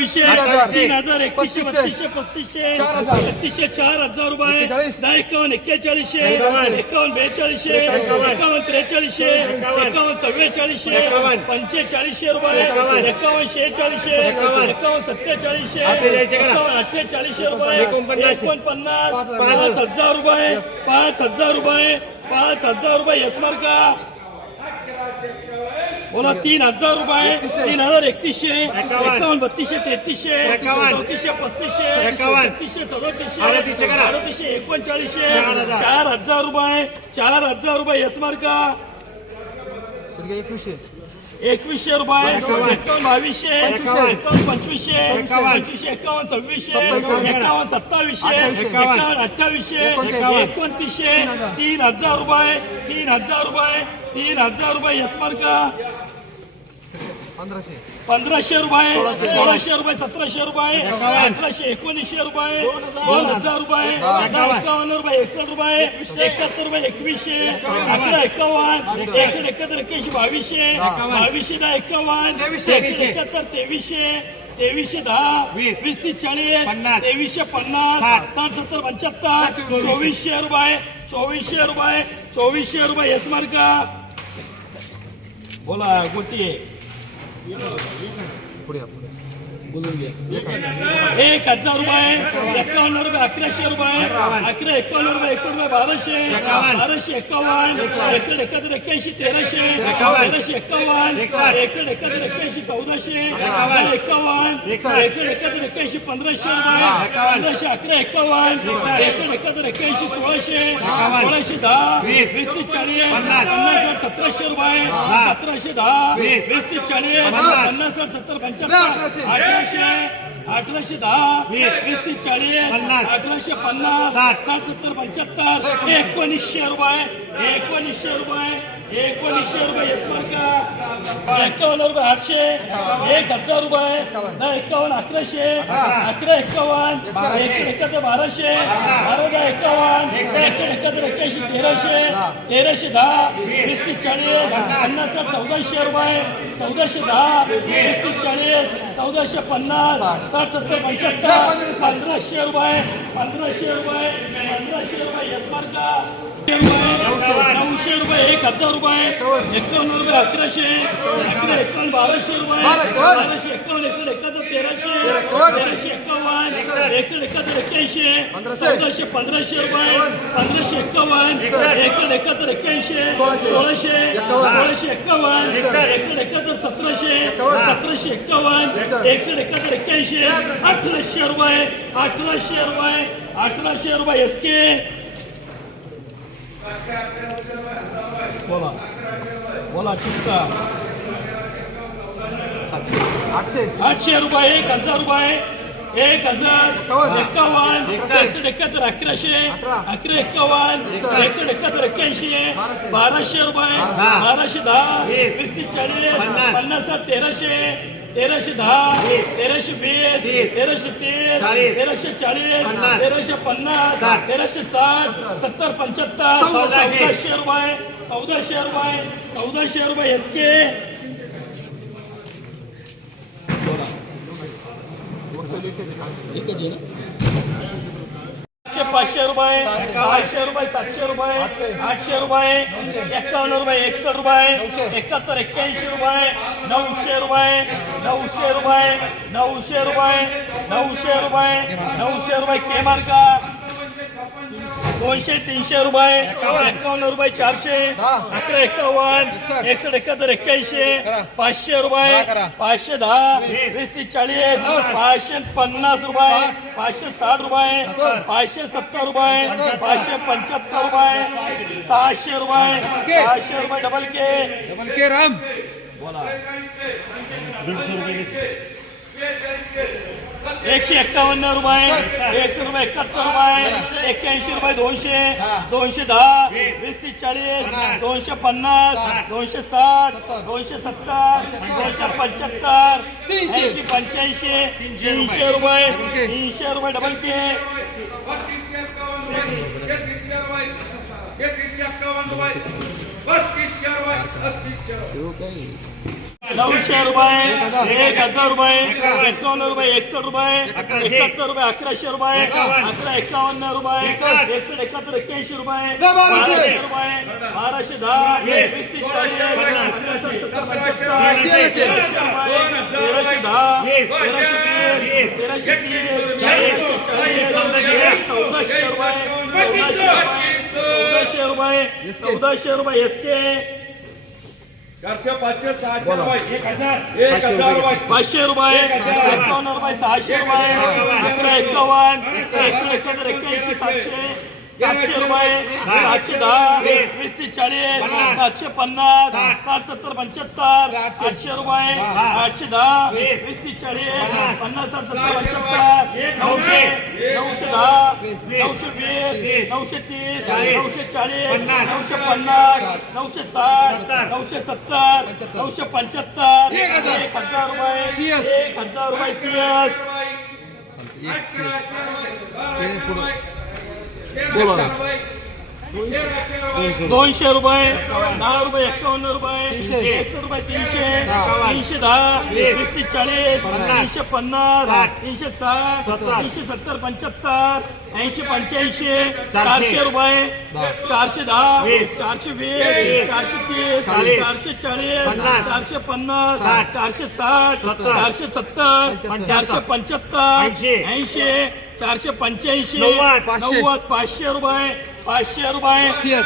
विषय. तीन हजार एकतीसशे. बत्तीसशे पस्तीसशे. एकतीसशे चार हजार रुपये. दहा एकावन्न एक्केचाळीसशे एकावन्न. बेचाळीसशे एकावन्न. त्रेचाळीसशे एकावन्न चव्वेचाळीसशे. पंचेचाळीसशे रुपये एकावन्न. शेहेचाळीसशे एकावन्न. सत्तेचाळीसशे. एकावन्न अठ्ठेचाळीसशे रुपये एकोणपन्नास. एकोणपन्नास पाच हजार. पाच हजार रुपये पाच हजार रुपये पाच हजार रुपये यशमार का बोला तीन हजार रुपये. तीन हजार एकतीसशे एकावन्न. बत्तीसशे तेहतीसशे. चौतीसशे पस्तीसशे. छत्तीसशे सदोतीसशे अडतीसशे एकोणचाळीसशे चार हजार. रुपये चार हजार रुपये यशमार का एकवीसशे एकवीसशे रुपये एकावन्न. बावीसशे एकावन्न. एकावन्न पंचवीसशे. पंचवीसशे एकावन्न सव्वीसशे. एकावन्न सत्तावीसशे. एकावन्न अठ्ठावीसशे एकोणतीसशे. तीन हजार रुपये तीन हजार रुपये तीन हजार रुपये यशमार का पंधराशे रुपये सोळाशे. रुपये सतराशे रुपये. अठराशे एकोणीसशे रुपये दोन हजार. रुपये एकावन्न. रुपये एकसष्ट रुपये एकाहत्तर रुपये एकवीसशे अकरा एकावन्न एकशे एकाहत्तर एक्क्याऐंशी बावीसशे बावीसशे दहा एकावन्न. एकशे एकाहत्तर तेवीसशे तेवीसशे दहा वीस. तीस चाळीस. तेवीसशे पन्नास साठ. सत्तर पंच्याहत्तर चोवीसशे. चोवीसशे रुपये चोवीसशे रुपये चोवीसशे रुपये यस का போல கூட்டி இப்படியா एक हजार रुपये एकावन्न रुपये अकराशे रुपये अकरा एकावन्न रुपये एकसष्ट रुपये बाराशे बाराशे एकावन्न एकसष्ट एकाहत्तर एक्क्याऐंशी तेराशे तेराशे एकावन्न एकसष्ट. एकाहत्तर एक्क्याऐंशी चौदाशे एकावन्न. एकसष्ट एकाहत्तर एक्क्याऐंशी पंधराशे रुपये पंधराशे अकरा एकावन्न एकसष्ट. एकाहत्तर एक्क्याऐंशी सोळाशे सोळाशे दहा वीस. तीस चाळीस पन्नास. सतराशे रुपये सतराशे दहा वीस. तीस चाळीस पन्नास. साठ सत्तर पंच्याहत्तर अठराशे अठराशे दहा वीस तीस चाळीस अठराशे पन्नास साठ सत्तर पंच्याहत्तर एकोणीसशे रुपये एकोणीसशे रुपये. एकोणीसशे रुपये एकावन्न रुपये आठशे. एक हजार रुपये. दहा एकावन्न अकराशे. अकरा एकावन्न. एकशे एकाहत्तर बाराशे. बारा दहा एकावन्न. एकशे. एकाहत्तर एक्क्याऐंशी तेराशे. तेराशे दहा. वीस. तीस चाळीस. पन्नास चौदाशे रुपये. चौदाशे दहा. वीस तीस चाळीस. चौदाशे पन्नास. साठ सत्तर पंच्याहत्तर. पंधराशे. रुपये. पंधराशे रुपये. पंधराशे रुपये. यशमार का नऊशे रुपये एक हजार रुपये एकावन्न रुपये अकराशे अकरा एकावन्न बाराशे रुपये बाराशे एकावन्न एकसष्ट एकाहत्तर तेराशे तेराशे एकावन्न एकसष्ट. एकाहत्तर एक्क्याऐंशी चौदाशे पंधराशे रुपये पंधराशे एकावन्न एकसष्ट. एकाहत्तर एक्क्याऐंशी सोळाशे. सोळाशे एकावन्न. एकसष्ट. एकाहत्तर सतराशे सतराशे एकावन्न एकसष्ट. एकाहत्तर एक्क्याऐंशी अठराशे रुपये अठराशे रुपये अठराशे रुपये एस के बोला. बोला आठशे. आठशे रुपये एक हजार रुपये एक हजार. एकसष्ट. एकसष्ट एकाहत्तर अकराशे. अकरा. एकसष्ट. एकसष्ट एकाहत्तर एक्क्याऐंशी. बाराशे. रुपये. बाराशे दहा. वीस. चाळीस. पन्नास. तेराशे. तेराशे दहा तेराशे वीस तेराशे तीस तेराशे चाळीस तेराशे पन्नास तेराशे साठ सत्तर पंच्याहत्तर चौदाशे रुपये चौदाशे रुपये चौदाशे रुपये एस के पाचशे रुपये सहाशे रुपये सातशे रुपये आठशे रुपये एकावन्न रुपये एकसष्ट रुपये एकाहत्तर एक्क्याऐंशी रुपये नऊशे रुपये नऊशे रुपये नऊशे रुपये नऊशे रुपये नऊशे रुपये के? मार्का दोनशे तीनशे रुपये एकावन्न रुपये चारशे अकरा एकावन्न एकसष्ट एकाहत्तर एक्क्याऐंशी पाचशे रुपये पाचशे दहा वीस तीस चाळीस पाचशे पन्नास रुपये पाचशे साठ रुपये पाचशे सत्तर रुपये पाचशे पंच्याहत्तर रुपये सहाशे रुपये सहाशे रुपये double K double K Ram. एकशे एक्कावन्न रुपये एकशे रुपये एकाहत्तर रुपये एक्क्याऐंशी रुपये दोनशे दोनशे दहा वीस तीस चाळीस दोनशे पन्नास दोनशे साठ दोनशे सत्तर दोनशे पंच्याहत्तर ऐंशी पंच्याऐंशी तीनशे रुपये तीनशे रुपये डबल के नऊशे रुपये एक हजार रुपये एकावन्न रुपये एकसष्ट रुपये एकाहत्तर रुपये अकराशे रुपये अकरा एकावन्न रुपये एकसष्ट एकाहत्तर एक्क्याऐंशी रुपये बाराशे रुपये बाराशे दहा वीस तीस चाळीस तेराशे तेराशे दहा तेराशे तीस तेराशे तीस चाळीस चौदाशे रुपये चौदाशे रुपये चौदाशे रुपये एस के. चारशे पाचशे सहाशे रुपये एक हजार. एक हजार रुपये. पाचशे रुपये एकावन्न रुपये सहाशे रुपये अकरा एकावन्न एकशे एक्क्याऐंशी सातशे. सातशे रुपये सातशे दहा वीस तीस चाळीस सातशे पन्नास साठ. सत्तर पंच्याहत्तर आठशे रुपये आठशे दहा वीस. तीस चाळीस पन्नास. साठ. सत्तर पंच्याहत्तर नऊशे नऊशे दहा नऊशे वीस नऊशे तीस नऊशे चाळीस नऊशे पन्नास नऊशे साठ नऊशे सत्तर नऊशे पंच्याहत्तर एक हजार. रुपये एक हजार रुपये सी एस दोनशे रुपये दहा रुपये एकावन्न रुपये एकशे रुपये तीनशे तीनशे दहा तीस चाळीस तीनशे पन्नास तीनशे साठ तीनशे सत्तर पंच्याहत्तर ऐंशी पंच्याऐंशी चारशे. रुपये चारशे दहा चारशे वीस चारशे तीस चारशे चाळीस चारशे पन्नास चारशे साठ चारशे सत्तर चारशे पंच्याहत्तर ऐंशी. चारशे पंच्याऐंशी नव्वद पाचशे रुपये पाचशे रुपये पाचशे